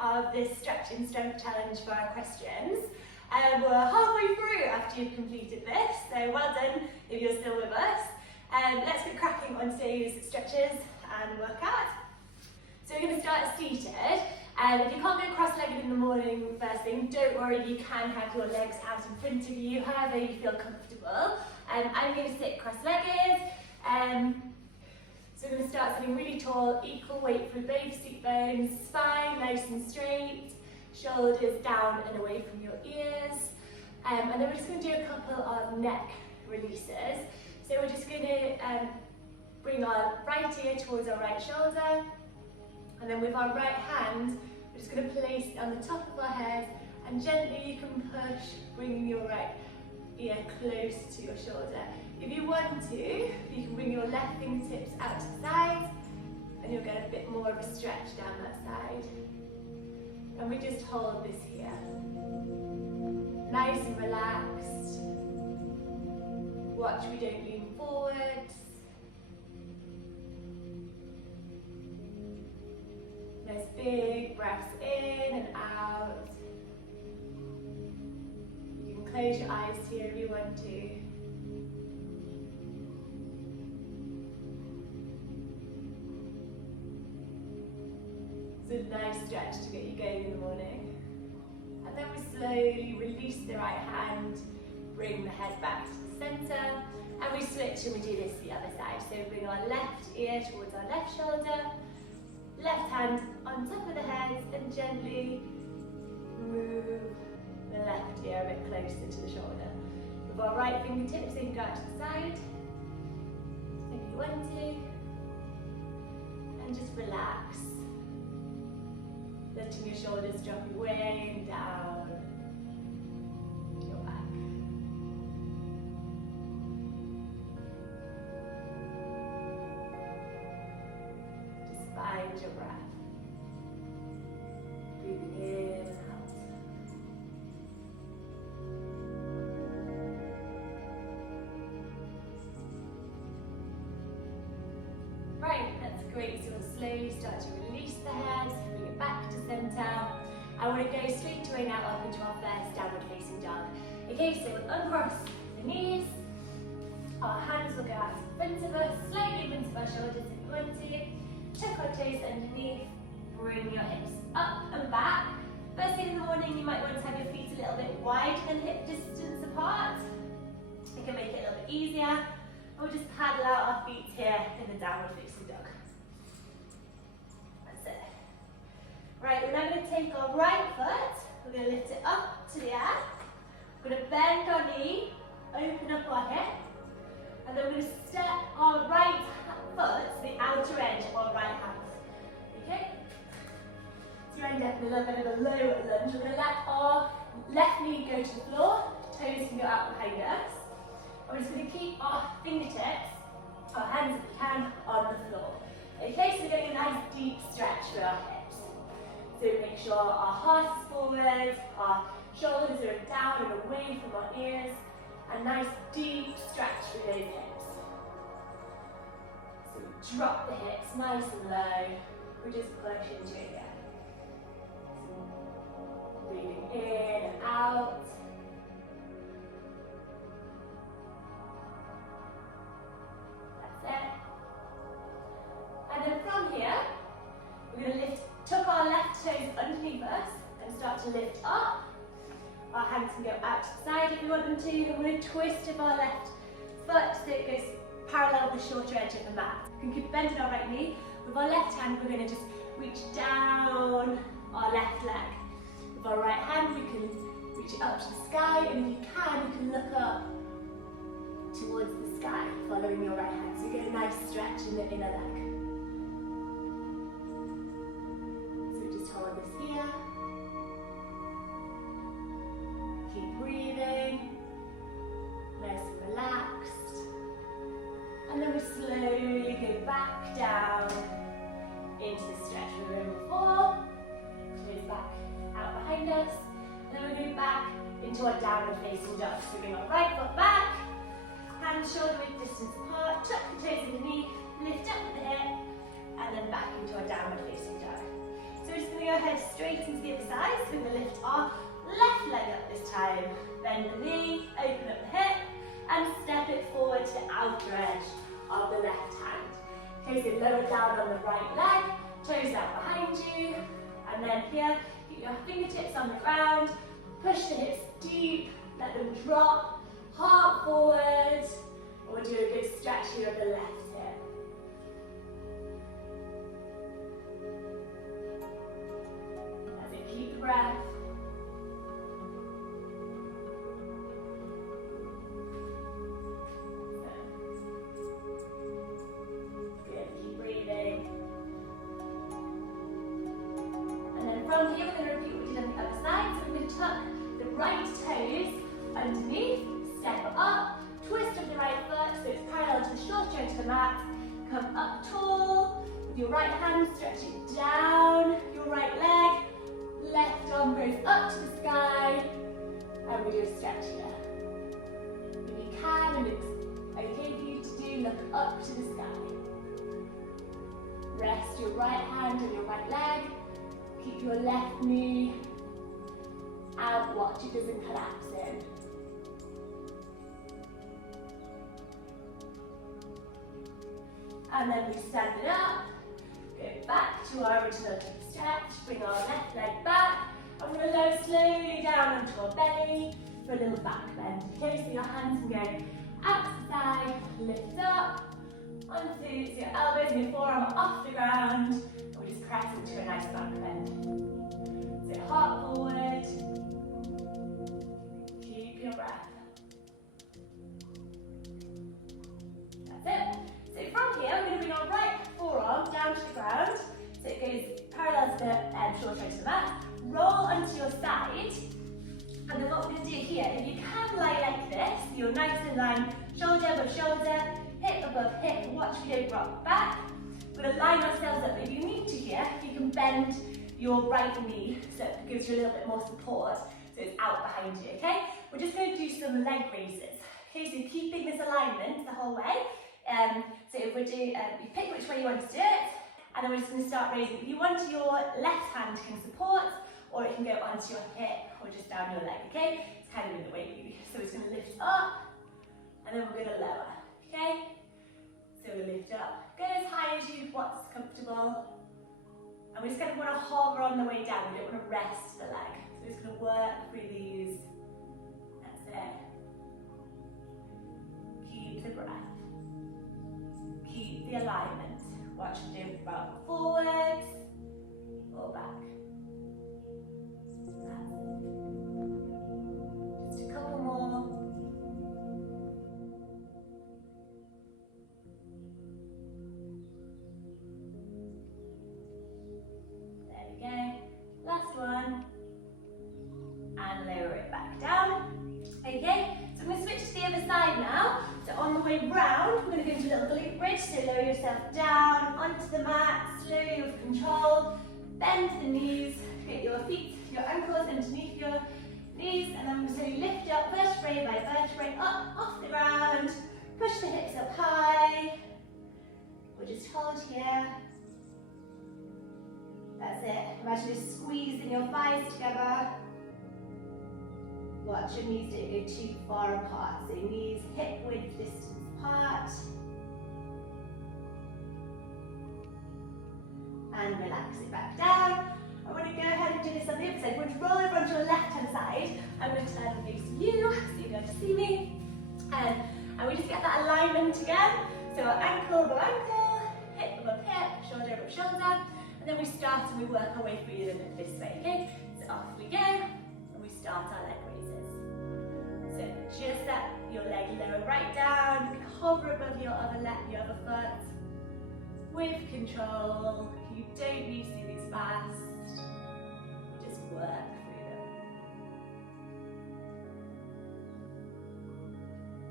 of this stretch and strength challenge for our equestrians. We're halfway through after you've completed this, so well done if you're still with us. Let's get cracking on today's stretches and workout. So we're going to start seated. If you can't go cross-legged in the morning first thing, don't worry, you can have your legs out in front of you, however you feel comfortable. I'm going to sit cross-legged. So we're going to start sitting really tall, equal weight through both seat bones, spine nice and straight, shoulders down and away from your ears. And then we're just going to do a couple of neck releases. So we're just going to bring our right ear towards our right shoulder. And then with our right hand, we're just going to place it on the top of our head, and gently you can push, bringing your right ear close to your shoulder. If you want to, you can bring your left fingertips out to the side, and you'll get a bit more of a stretch down that side. And we just hold this here. Nice and relaxed. Watch we don't lean forwards. Nice big breaths in and out. You can close your eyes here if you want to. It's a nice stretch to get you going in the morning. And then we slowly release the right hand, bring the head back to the centre, and we switch and we do this the other side. So bring our left ear towards our left shoulder, left hand on top of the head, and gently move the left ear a bit closer to the shoulder. With our right fingertips, they can go out to the side, if you want to, and just relax. Letting your shoulders drop way down your back. Just find your breath. Breathing in and out. Right, that's great. So we'll slowly start to release the head. Back to centre. I want to go straight away now up into our first downward facing dog. Okay, so we'll uncross the knees. Our hands will go out in front of us, slightly in front of our shoulders if you want to. Tuck our toes underneath, bring your hips up and back. First thing in the morning, you might want to have your feet a little bit wide and hip distance apart. It can make it a little bit easier. And we'll just paddle out our feet here in the downward facing dog. Right, we're now going to take our right foot, we're going to lift it up to the air, we're going to bend our knee, open up our hip, and then we're going to step our right foot to the outer edge of our right hand. Okay? So you're ending up in a little bit of a low lunge. We're going to let our left knee go to the floor, toes can go out behind us, and we're just going to keep our fingertips, our hands if we can, on the floor. Okay, so we're getting a nice deep stretch for our hips. So make sure our heart is forward, our shoulders are down and away from our ears. A nice deep stretch through those hips. So we drop the hips nice and low. We just push into it again. So breathing in and out. That's it. And then from here, we're going to tuck our left toes underneath us and start to lift up. Our hands can go out to the side if you want them to. And we're going to twist of our left foot so it goes parallel with the shorter edge of the mat. We can keep bending our right knee. With our left hand, we're going to just reach down our left leg. With our right hand, we can reach it up to the sky, and if you can look up towards the sky, following your right hand. So you get a nice stretch in the inner leg. Hold this here. Keep breathing. Nice and relaxed. And then we slowly go back down into the stretch we were in before. Toes back out behind us. And then we go back into our downward facing dog. So we bring our right foot back, hands shoulder width distance apart, tuck the toes underneath, lift up with the hip, and then back into our downward facing dog. So we're just going to go ahead head straight into the other side, so we're going to lift our left leg up this time. Bend the knee, open up the hip, and step it forward to the outer edge of the left hand. Okay, so lower down on the right leg, toes out behind you, and then here, keep your fingertips on the ground, push the hips deep, let them drop, heart forward, and we'll do a good stretch here of the left hip. That's it, keep the breath. From here, we're going to repeat what we did on the other side. So we're going to tuck the right toes underneath, step up, twist of the right foot so it's parallel to the shoulder joint to the mat. Come up tall with your right hand, stretch it down your right leg. Left arm goes up to the sky, and we do a stretch here. If you can, and it's okay for you to do, look up to the sky. Rest your right hand on your right leg. Keep your left knee out, watch it doesn't collapse in. And then we stand it up, go back to our original stretch, bring our left leg back, and we're going to lower slowly down onto our belly for a little back bend. Okay, so your hands can go out to the side, lift up, onto your elbows and your forearm off the ground, and we just press into a nice back bend. So heart forward, keep your breath. That's it. So from here, we're going to bring our right forearm down to the ground, so it goes parallel to the shoulder joint to the mat. Roll onto your side, and then what we're going to do here, if you can lie like this, you're nice and in line, shoulder above shoulder, hip above hip, watch we don't rock back. We're going to line ourselves up. If you need to here, you can bend your right knee so it gives you a little bit more support, so it's out behind you, okay? We're just going to do some leg raises. Okay, so keeping this alignment the whole way. So if we do, you pick which way you want to do it, and then we're just going to start raising. If you want, your left hand can support, or it can go onto your hip, or just down your leg, okay? It's kind of in the way really. So we're just going to lift up, and then we're going to lower, okay? So we lift up, go as high as you what's comfortable. And we're just going to want to hover on the way down. We don't want to rest the leg. So we're just going to work through these. That's it. Keep the breath. Keep the alignment. Watch you do rock forwards or back. That's it. Just a couple more. Last one, and lower it back down. Okay, so I'm going to switch to the other side now. So on the way round, we're going to go into a little glute bridge. So lower yourself down onto the mat, slowly with control. Bend the knees, get your feet, your ankles underneath your knees, and then so you lift up vertebrae by vertebrae up off the ground. Push the hips up high. We'll just hold here. That's it. Imagine just squeezing your thighs together. Watch your knees don't go too far apart. So knees hip width distance apart. And relax it back down. I'm going to go ahead and do this on the other side. We're going to roll over onto your left hand side. I'm going to turn and face you so you don't see me. And we just get that alignment again. So ankle above ankle, hip above hip, shoulder above shoulder. And then we start and we work our way through them this way, okay? So off we go, and we start our leg raises. So just let your leg lower right down, hover above your other foot. With control, you don't need to do these fast. Just work through them.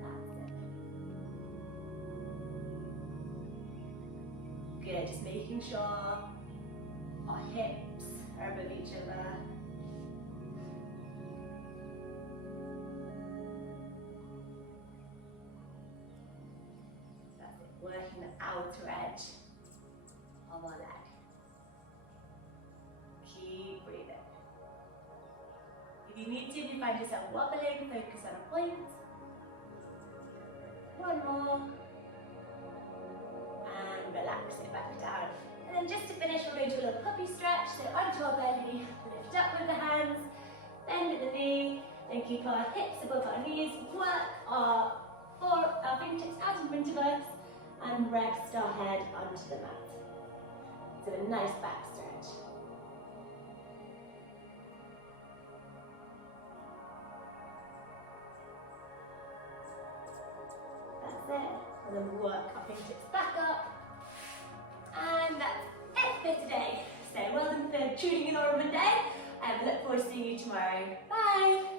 That's it. Good, just making sure our hips are above each other. That's it, working the outer edge of our leg. Keep If you need to, if you find yourself wobbling, focus on a point. One more. And relax it back down. And then just to finish, we're going to do a little puppy stretch. So onto our belly, lift up with the hands, bend at the knee, then keep our hips above our knees, work our fingertips out in front of us, and rest our head onto the mat. So a nice back stretch. That's it. And then we'll work our fingertips back up. And that's it for today. So well done for tuning in on Monday, and we look forward to seeing you tomorrow. Bye!